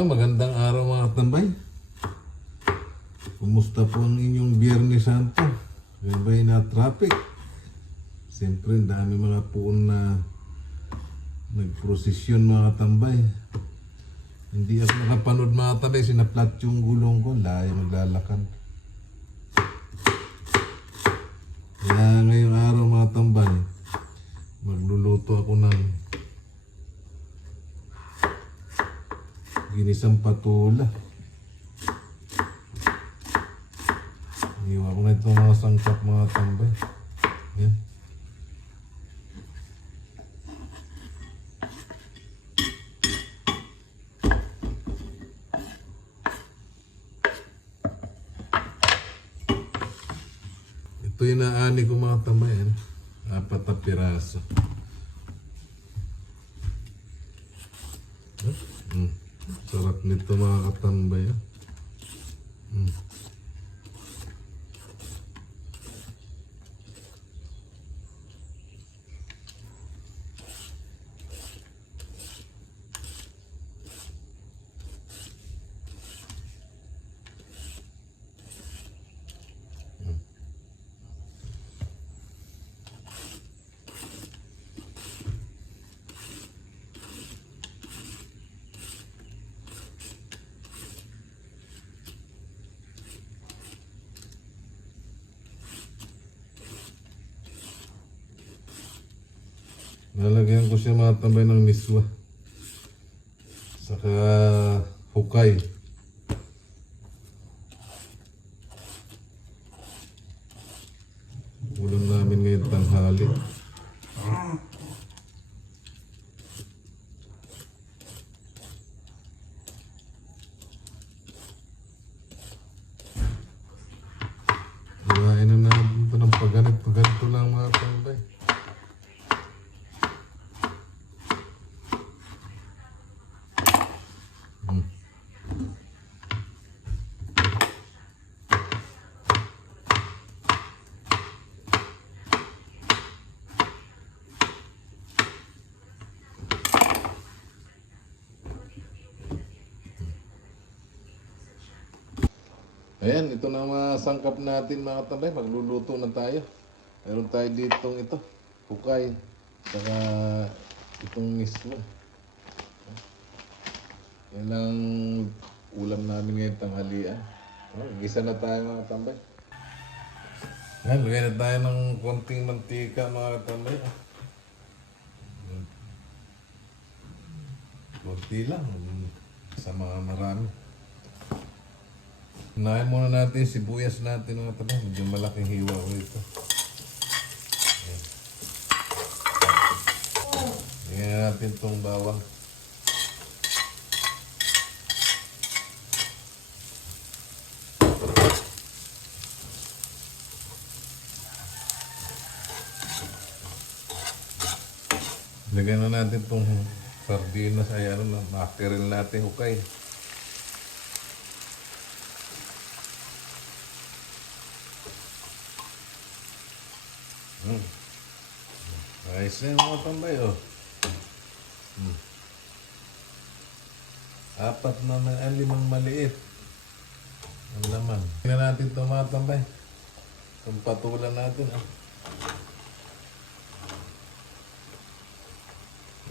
Magandang araw mga tambay. Kumusta po ang inyong Biyernes Santo? Ngayon ba'y na-traffic? Siyempre, dami mga puon na nagprosesyon mga tambay. Hindi ako nakapanood mga tambay, sinaplat yung gulong ko, layo maglalakad. Kaya ngayong araw mga tambay, magluluto ako ng ginisang patula. Iwa ko na itong mga sangkap mga tambay. Yan. Ito yung naani ko mga tambay. 4 na piraso. Sarap nito mga katambay. Lalagyan ko siya mga tambay ng miswa. Saka hukay. Ulam namin ngayon tanghali. Kumain na natin ito ng pagganito lang mga tambay. Ayan, ito na mga sangkap natin mga tambay. Magluluto na tayo. Meron tayo ditong ito, hukay. Saka itong miswa. Yan ang ulam namin ngayon tanghalian. Gisa na tayo mga tambay. Ayan, lagay na tayo ng konting mantika mga tambay. Konti lang. Sa mga marami. Unahin muna natin sibuyas natin mga tambay. Medyo malaking hiwa ko ito. Lagyan natin itong bawang. Lagyan na natin itong sardinas ay mackerel natin hukay. Ayos na yung mga tambay, oh. 4 na 5 maliit ang laman. Tingnan natin ito mga tambay. Itong patulan natin, oh.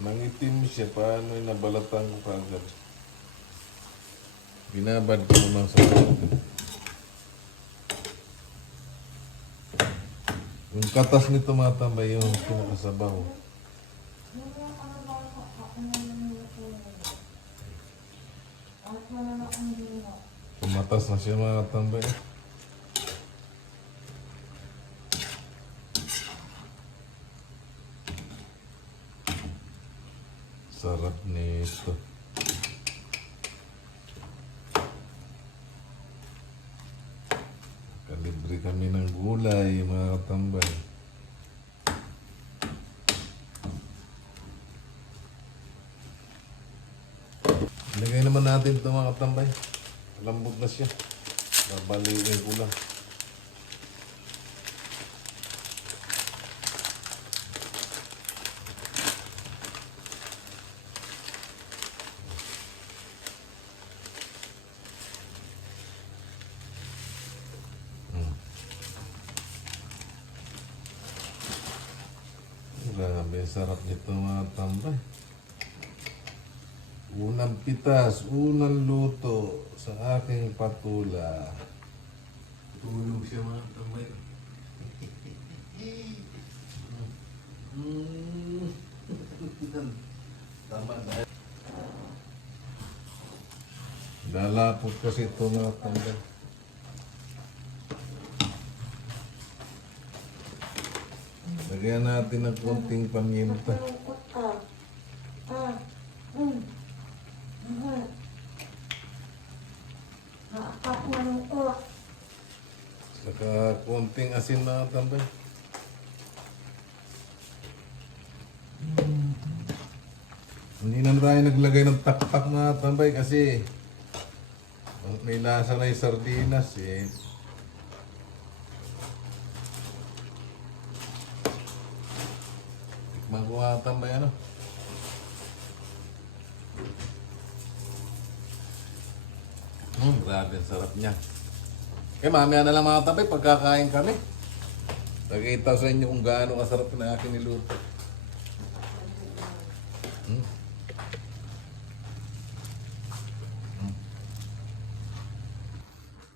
Nangitim siya, paano yung nabalatan ko kagad. Binabad ko naman sa natin. Yung katas nito mga tambay, yung kumakasabaw. Kumatas na siya mga tambay. Sarap nito. Kalibre kami ng gulay mga katambay. Ilagay naman natin ito mga katambay. Lambot na siya. Babaliin ko lang. Grabe, sarap nito mga tambay. Unang pitas, unang luto sa aking patula. Tulog siya mga tambay. Tama na. Lalapot kasi ito mga tambay. Lagyan natin ng konting paminta. Saka konting asin mga tambay. Hindi na tayo naglagay ng taktak mga tambay kasi may lasa na yung sardinas eh. Tikman ko mga tambay ano. Grabe, sarap niya. Eh, mamaya na lang mga tambay, pagkakain kami. Nakita sa inyo kung gaano kasarap na aking niluto.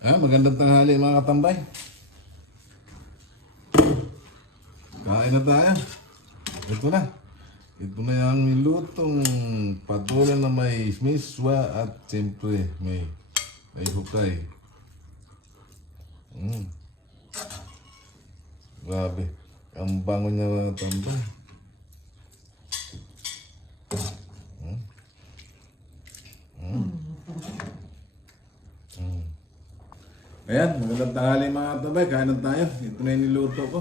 Magandang tanghali mga katambay. Kain na tayo. Ito na. Ito na yung nilutong patola na may miswa at siyempre may hukay. Grabe. Ang bango niya mga katambay. Ayan, magandang tanghali mga katambay. Kain na tayo. Ito na yung niluto ko.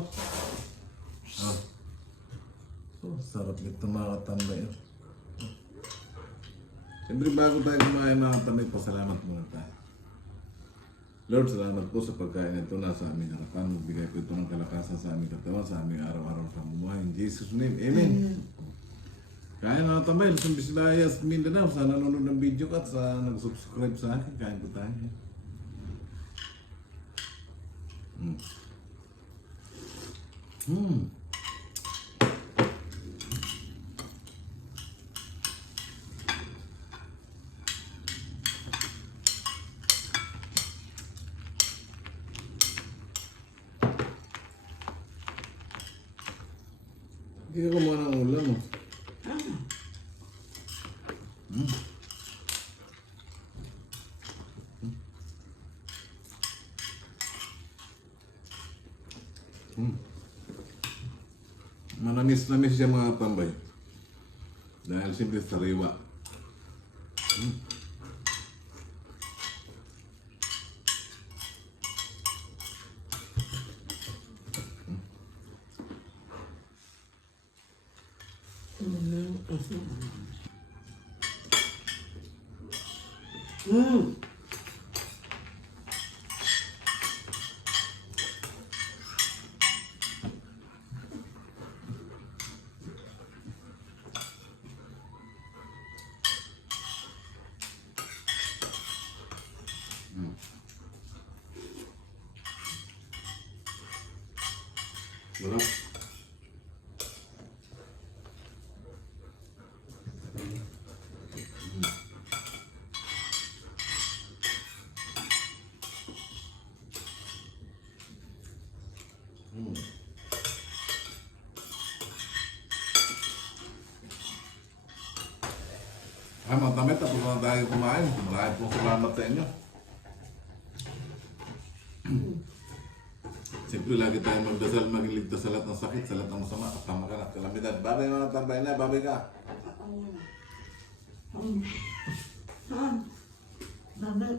Sarap nito mga katambay. Siyempre bago tayo kumain mga katambay, pasalamat muna tayo. Lord, salamat po sa pagkain ito na sa aming harapan. Magbigay po ito ng kalakasan sa aming katawan, sa aming araw-araw sa pamumuhay. In Jesus' name, Amen. Kain mga katambay, Luzon, Visayas, Mindanao. Sa nanonood ng video ko at sa nag-subscribe sa akin, kain po tayo. Hindi ka kumuha ng ulam mo. Manamis-namis siya mga tambay. Dahil simple sariwa. Sarap. Mga tamit, tapos na tayo kumain. Maraming pong salamat sa inyo. Siyempre lagi tayo magdasal, magiligtas sa lahat ng sakit, sa lahat ng masama, at pamakan at kalamidad. Babay mga tambay na, babay ka. Babay.